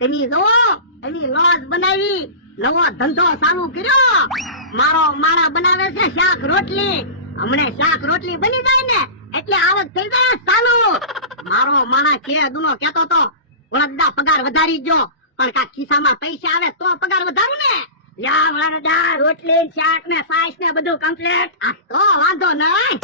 તેની જો એની લોજ બનાવી, નવો ધંધો ચાલુ કર્યો. મારો મારા બનાવે છે શાક રોટલી. હમણે શાક રોટલી બની જાય ને એટલે આવક થઈ જાય ચાલુ. મારો માણા કે દુનો કેતો તો વળગદા પગાર વધારી જો, પણ કા ખિસ્સામાં પૈસા આવે તો પગાર વધારું ને. યા વળગદા રોટલી શાક ને સાસ ને બધું કમ્પ્લીટ. આ તો વાંધો નહીં.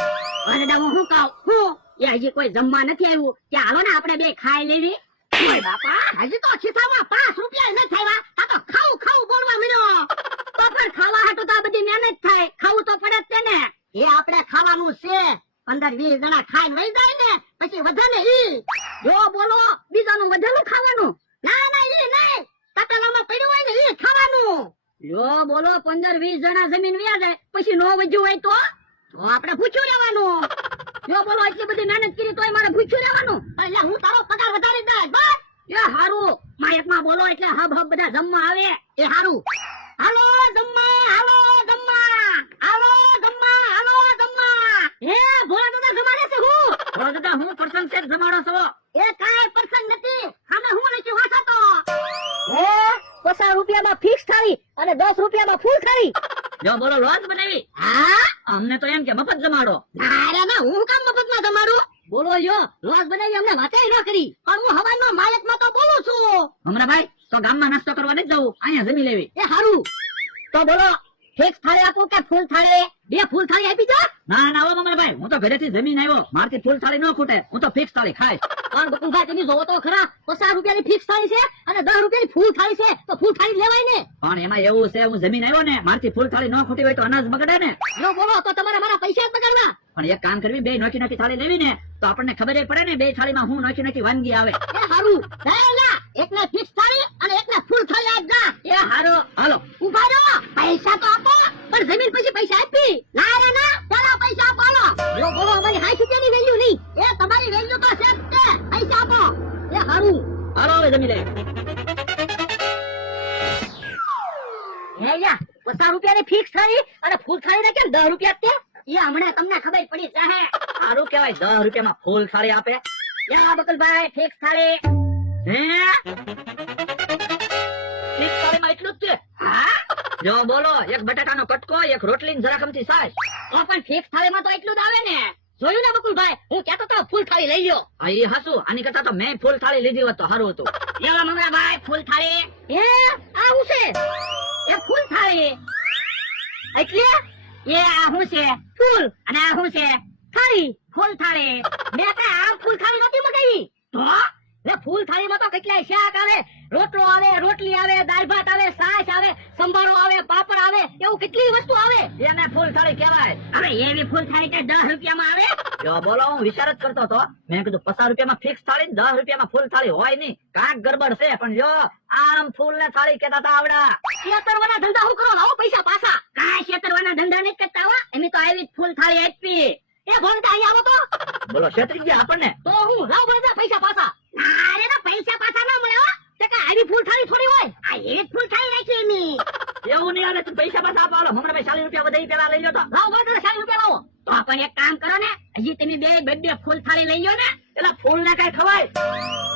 વળગદા હું શું કહું, હું એ હજી કોઈ જમવા નથી આવ્યું ત્યાં હાલો ને આપણે બે ખાઈ લેવી. ઓય બાપા, હજી તો ખિસ્સામાં 5 રૂપિયા નથી થયા. આ તો ખાવું ખાવું બોલવા મળ્યો. તો પણ ખાવા હાટુ તો આ બધી મહેનત થાય, ખાવું તો પડે જ છે ને. એ આપણે ખાવાનું છે, 15-20 જણા ખાઈને વહી જાય ને પછી વધે ને ઈ. જો બોલો બીજાનું વધેલું ખાવાનું. ના ના ઈ નહીં, તપેલામાં પડ્યું હોય ને ઈ ખાવાનું. જો બોલો 15-20 જણા જમીન વ્યા જાય પછી નો વધ્યું હોય તો આપણે પૂછ્યું રહેવાનું. જો બોલો એટલી બધી મહેનત કરી તોય મારે પૂછ્યું રહેવાનું. એટલે હું તારો પગાર વધારી દઈશ બસ. એ હારું, માયકમાં બોલો એટલે હબ હબ બધા જમવા આવે. એ હારું, હાલો જમવા, હાલો જમવા, હાલો જમવા, હાલો જમવા. એ ભોળા દાદા જમાડે છે હું. ભોળા દાદા હું પ્રસંગ છે જમાડો છો. એ કાઈ પ્રસંગ નથી, અમે હું નથી વાંચતો. એ 50 રૂપિયામાં ફિક્સ થાળી અને 10 રૂપિયામાં ફૂલ થાળી. જો બોલો લોજ બનાવી. હા, અમને તો એમ કે મફત જમાડો. અરે ના, હું કામ મફતમાં જમાડું? બોલો લ્યો, લોજ બનાવી અમને વાંચાઈ ન કરી, પણ હું હવાનો માલિકમાં તો બોલું છું. હમણાં ભાઈ તો ગામમાં નાસ્તો કરવા નથી જવું, અહીંયા જમી લેવી. એ હારું, તો બોલો ફિક્સ થાળી આપું કે ફૂલ થાળી? 2 ફૂલ થાળી આપી દો. ના ના હો મમરાભાઈ, હું તો ઘરેથી જમીન આવ્યો, મારથી ફૂલ થાળી ન ખૂટે, હું તો ફિક્સ થાળી ખાઈશ. પણ બકુલભાઈ તમે જોવો તો ખરા, 50 રૂપિયાની ફિક્સ થાળી છે અને 10 રૂપિયાની ફૂલ થાળી છે, તો ફૂલ થાળી લેવાય ને. પણ એમાં એવું છે, હું જમીન આવ્યો ને, મારથી ફૂલ થાળી ન ખૂટી હોય તો અનાજ બગડે ને. જો બોલો તો તમારે મારા પૈસા જ બગાડવા. પણ એક કામ કરવી, 2 નોખી નોખી થાળી લેવી ને તો આપણને ખબર પડે ને 2 થાળીમાં હું નોખી નોખી વાનગી આવે. એ હારું, ના એકને ફિક્સ થાળી અને એકને ફૂલ થાળી આપજા. એ હારો, હાલો ઉભા રહો, પૈસા તો આપો. પણ જમીન પછી પૈસા આપી. ના રે ના, પેલા પૈસા આપો. જો બોલો અમારી 60 રૂપિયાની વેલ્યુ નહીં, એ તમારી વેલ્યુ તો છે જ તે. પૈસા આપો. એ હારું, હાલો હવે જમી લે. હે યા 50 રૂપિયાની ફિક્સ થાળી અને ફૂલ થાળી ને કેમ 10 રૂપિયા તે? એ હમણાં તમને ખબર પડી છે. સારું કેવાય 10 રૂપિયામાં ફૂલ થાળી આપે. યા બકલભાઈ ફિક્સ થાળી. હે ફિક્સ થાળીમાં એટલું જ છે? હા. જો બોલો એક બટાકાનો કટકો, એક રોટલી જરા કમથી છાશ. તો પણ ફિક્સ થાળીમાં તો એટલું જ આવે ને. જોયું ને બકુલભાઈ, હું કહેતો તો ફૂલ થાળી લઈ લ્યો. હા એ હાસુ, આની કરતા તો મેં ફૂલ થાળી લીધી હોત તો સારું હતું. એવા મમરાભાઈ ફૂલ થાળી. એ આ હું છે? એ ફૂલ થાળી એટલે એ આ હું છે? ફૂલ. અને આ હું છે? થાળી. ફૂલ થાળી. મેં કઈ આમ ફૂલ થાળી નથી મગાવી તો. લે ફૂલ થાળીમાં તો કેટલાય શાક આવે, રોટલો આવે, રોટલી આવે, દાળ ભાત આવે, છાશ આવે, સંભારો આવે, પાપડ આવે, એવું કેટલી વસ્તુ આવે. એને ફૂલ થાળી કહેવાય. અરે એવી ફૂલ થાળી કે 10 રૂપિયામાં આવે? જો બોલો હું વિચાર જ કરતો હતો, મેં કીધું 50 રૂપિયામાં ફિક્સ થાળી, 10 રૂપિયામાં ફૂલ થાળી હોય નહીં, કાંક ગડબડ છે. પણ જો આમ ફૂલ ને થાળી કેતા હતા આવડા. શેતરવાના ધંધા હું કરો, આવો પૈસા પાછા. કાંઈ શેતરવાના ધંધા નહીં કરતા હો, એની તો આવી ફૂલ થાળી આપી. એ ભણતા અહીંયા આવો તો. બોલો શેતરી ગયા આપણને તો હું લાવ બધા પૈસા પાછા. અરે ના પૈસા પાછા ના મળે હો, તે કા આવી ફૂલ થાળી થોડી હોય. આ એક ફૂલ થાળી રાખી એની. એવું નહીં આવે તો પૈસા પાછા આપો. હમણાં 40 રૂપિયા વધારી પેલા લઈ લો તો. લાવ બધા 40 રૂપિયા લાવો. તો આપણે એક કામ કરો ને, હજી તમે બે ફૂલ થાળી લઈ લો ને, એટલે ફૂલ ને કઈ ખવાય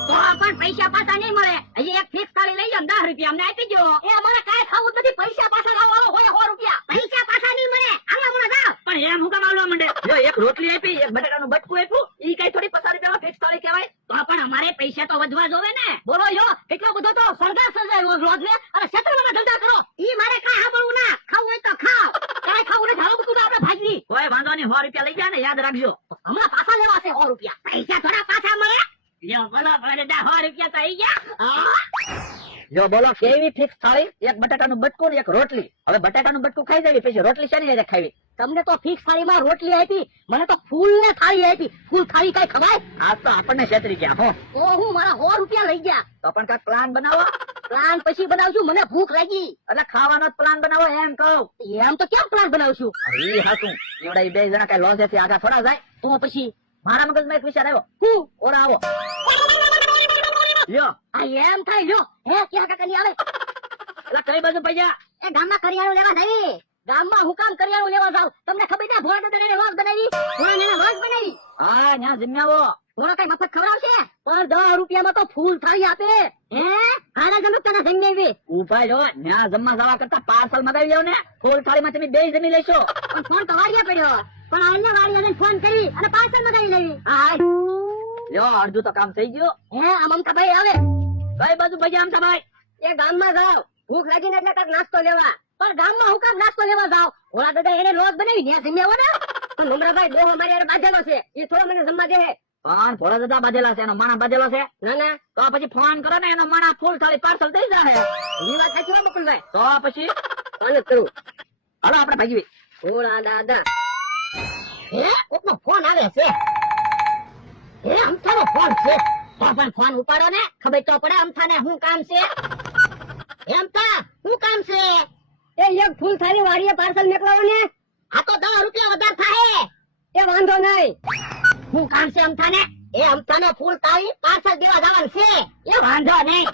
તો પણ પૈસા પાછા નહીં મળે. હજી એક ફિક્સ થાળી લઈ લો, 10 રૂપિયા અમને આપી દો. એ અમારે કાઈ ખાવું નથી, પૈસા પાછા લાવો. હોય 100 રૂપિયા પૈસા પાછા નહીં મળે. આલા મને જાવ. પણ એમ હું કામ આવવા માંડે? જો એક રોટલી આપી, એક બટાકાનું બટકું આપ્યું, ઈ કઈ થોડી 50 રૂપિયામાં ફિક્સ થાળી કહેવાય? તો પણ અમારે પૈસા તો વધવા જોવે ને. બોલો યો કેટલો બધો તો સરદાર સજાય રોજ ને, અને શેતરવાના ધંધા કરો. ઈ મારે કાઈ સાંભળવું ના. ખાવું હોય તો ખાવ, કાઈ ખાવું નથી હાલો બધું આપણે ભાગી. કોઈ વાંધો નહીં, 100 રૂપિયા લઈ જા ને, યાદ રાખજો. હમણાં પાછા લેવા છે 100 રૂપિયા. પૈસા થોડા પાછા મળે. યો બોલો ભરેડા 100 રૂપિયા તો આવી ગયા. જો બોલો કેવી ફિક્સ થાળી? એક બટાકાનું બટકું ને એક રોટલી. હવે બટાકાનું બટકું ખાઈ જાવી, પછી રોટલી શેની હારે ખાવી? તમને તો ફિક્સ થાળીમાં રોટલી આપી, મને તો ફૂલ ને થાળી આપી. ફૂલ થાળી કઈ ખવાય? આ તો આપણને છેતરી ગયા હો. ઓ હું મારા 100 રૂપિયા લઈ ગયા. તો પણ કઈ પ્લાન બનાવો. પ્લાન પછી બનાવશું, મને ભૂખ લાગી એટલે ખાવાનો જ પ્લાન બનાવો એમ કહું. એમ તો કેમ પ્લાન બનાવશું? અરે હાચું, એવડા 2 જણા કઈ લોજે થી આગળ થોડા જાય. તો પછી મારા મગજમાં એક વિચાર આવ્યો. હું ઓરા આવો લ્યો. આ એમ થાય લ્યો. હે ક્યાં કાકા ની આવે? એટલે કઈ બાજુ પૈસા? એ ગામમાં કરિયાણું લેવા જઈ. ગામમાં હું કામ કરિયાણું લેવા જાવ? તમને ખબર છે ભોળા દાદાને લોજ બનાવી? ભોળા ને લોજ બનાવી. હા ન્યા જમ્યાવો. ભોળા કઈ મફત ખવડાવશે? પણ 10 રૂપિયામાં તો ફૂલ થાળી આપે. હે આના જમક તને જમી ઉભા જો ન્યા જમવા જવા કરતા પાર્સલ મગાવી લ્યો ને. ફૂલ થાળીમાં તમે બે જમી લેશો. પણ ફોન તો વાળીએ પડ્યો. પણ આને વાળીએ ફોન કરી અને પાર્સલ મગાવી લેવી. હા લ્યો અડધું તો કામ થઈ ગયું. હે આ મમતાભાઈ આવે કઈ બાજુ ભાઈ આમ ભાઈ? એ ગામમાં જાવ. ભૂખ લાગીને એટલે કાંઈક નાસ્તો લેવા. પણ ગામમાં હું કામ નાસ્તો લેવા જાવ? ઓલા દાદા એને રોજ બનાવી ત્યાં જમી આવો ને. પણ મમરાભાઈ ડોહો મારી હારે બાંધેલો છે. એ થોડો મને જમવા દે. પણ ભોળા દાદા બાંધેલા છે, એનો માણા બાંધેલો છે. ના ના તો પછી ફોન કરો ને, એનો માણા ફૂલ થાળી પાર્સલ થઈ જાય. એ વાત સાચી હો બકુલભાઈ. તો પછી ફોન જ કરું. હાલો આપણે ભાગીએ. ઓલા દાદા હે કોકનો ફોન આવે છે. હે અમથાનો ફોન છે. તો પણ ફોન ઉપાડો ને, ખબર તો પડે અમથાને શું કામ છે. હે અમથા શું કામ છે? એ એક ફૂલ થાળી વાળીએ પાર્સલ મોકલાવો ને. આ તો 10 રૂપિયા વધારે થાય. એ વાંધો નહીં. શું કામ છે અમથાને? એ અમથાને ફૂલ થાળી પાર્સલ દેવા જવાનું છે. એ વાંધો નહીં.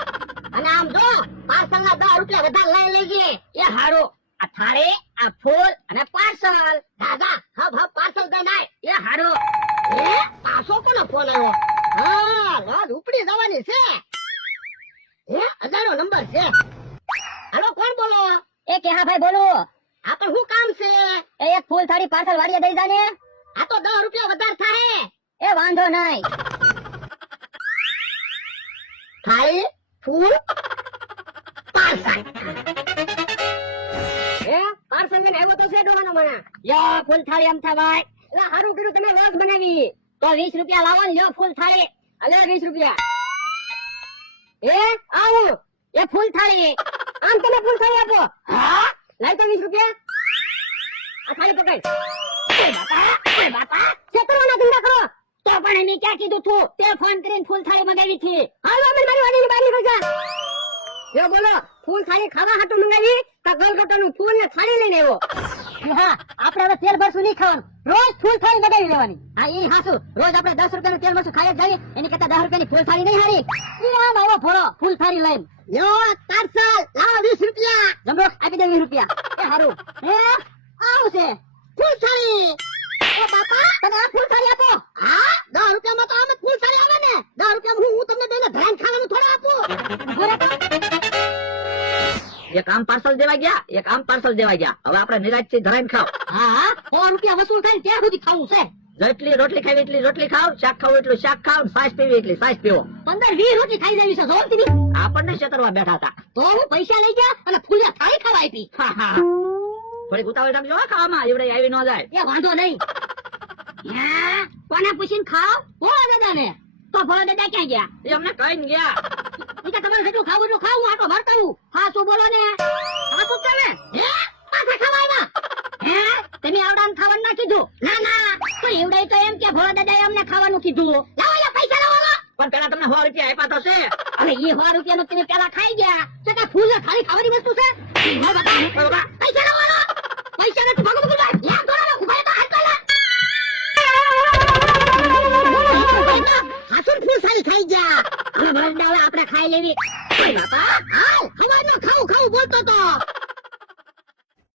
અને આમ જો પાર્સલ ના 10 રૂપિયા વધારે લઈ લેજે. એ હારું. આ થાળી, આ ફૂલ અને પાર્સલ. દાદા હબ પાર્સલ દે નાય. એ હારું. એ પાછો કોનો ફોન આવ્યો? હા રોજ ઉપડી જવાની છે. હે અજાણો નંબર છે. હાલો કોણ બોલો? એ કે હા ભાઈ બોલો. આ પણ શું કામ છે? એ એક ફૂલ થાળી પાર્સલ વાળીએ દઈ જાને. આ તો 10 રૂપિયા વધારે થાય. એ વાંધો નહીં. થાળી, ફૂલ, પાર્સલ. એ પાર્સલ ને આવ્યો તો છે ડોવાનો મને. યો ફૂલ થાળી અમથા ભાઈ. એટલે હારું કર્યું તમે લોટ બનાવી. તો 20 રૂપિયા લાવો ને લ્યો ફૂલ થાળી. અલે 20 રૂપિયા. એ આવું. એ ફૂલ થાળી. આમ તમે ફૂલ થાળી આપો. હા લાઈ તો 20 રૂપિયા. આ થાળી પકડ. ઓય બાપા ચેતરવાના ધંધા કરો. તો પણ એને ક્યાં કીધું તું? તે ફોન કરીને ફૂલ થાળી મંગાવી હતી. હાલો અમે મારી વાડીની બહાર નીકળી જા. યો બોલો ફૂલ થાળી ખાવા હાટુ મંગાવી કા ગલગોટાનું ફૂલ ને થાળી લઈને આવ્યો? હા આપણે હવે તેલ ભરશું નહીં ખાવાનું. રોજ ફૂલ થાળી મંગાવી લેવાની. હા ઈ હાસુ. રોજ આપણે 10 રૂપિયાનું તેલ ભરશું ખાઈ જ જઈએ. એની કરતા 10 રૂપિયાની ફૂલ થાળી નહીં હારી. ઈ આમ આવો ભરો ફૂલ થાળી લઈને. યો પાર્સલ લાવો 20 રૂપિયા. જમરો આપી દે 20 રૂપિયા. એ હારું. હે આવું છે ફૂલ થાળી. ઓ બાપા તમે આ ફૂલ થાળી આપો. હા 10 રૂપિયામાં તો આમ જ ફૂલ થાળી આવે ને. 10 રૂપિયામાં હું તમને બેને ધરાન ખાવાનું થોડા આપું. બોલે તો એક આમ પાર્સલ દેવા ગયા, એક આમ પાર્સલ દેવા ગયા. હવે આપણે નિરાજથી ધરાઈને ખાવ. હા 100 રૂપિયા વસૂલ થાય ત્યાં સુધી ખાવું છે. જેટલી રોટલી ખાવી એટલી રોટલી ખાવ, શાક ખાવું એટલું શાક ખાવ, છાશ પીવી એટલી છાશ પીવો. 15-20 રોટી ખાઈ જવી છે જોર તીવી. આપણને છેતરવા બેઠા હતા. તો હું પૈસા લઈ ગયા અને ફૂલિયા થાળી ખાવા આપી. હા હા થોડીક ઉતાવળ રાખજો હો ખાવામાં, એવડે આવી ન જાય. એ વાંધો નહીં. હે કોને પૂછીને ખાવ? ભોળા દાદા ને. તો ભોળા દાદા ક્યાં ગયા? એ અમને કહીને ગયા. ઈ કે તમારે જેટલું ખાવું એટલું ખાવું, આટો ભરતા હું. હા શું બોલો ને? હા શું તમે? હે પાછા ખાવા આવ્યા? હે તમે આવડાને ખાવાનું ના કીધું? ના ના તો એવડાય તો એમ કે ભોળા દાદાએ અમને ખાવાનું કીધું. લાવો યા પૈસા લાવો. પણ પેલા તમને 100 રૂપિયા આપ્યા તો છે. હવે એ 100 રૂપિયાનું તમે પેલા ખાઈ ગયા તો કે ફૂલ ખાલી ખાવાની વસ્તુ છે. પૈસા લાવો. પૈસા નથી ભાગો ભાગો. યા દોડો ઉભા તો હાથ કાલા. હાસુન ફૂલ સારી ખાઈ ગયા. હવે ભરડા આપણે ખાઈ લેવી. ઓય બાપા હાલ હવાનો ખાવું બોલતો તો.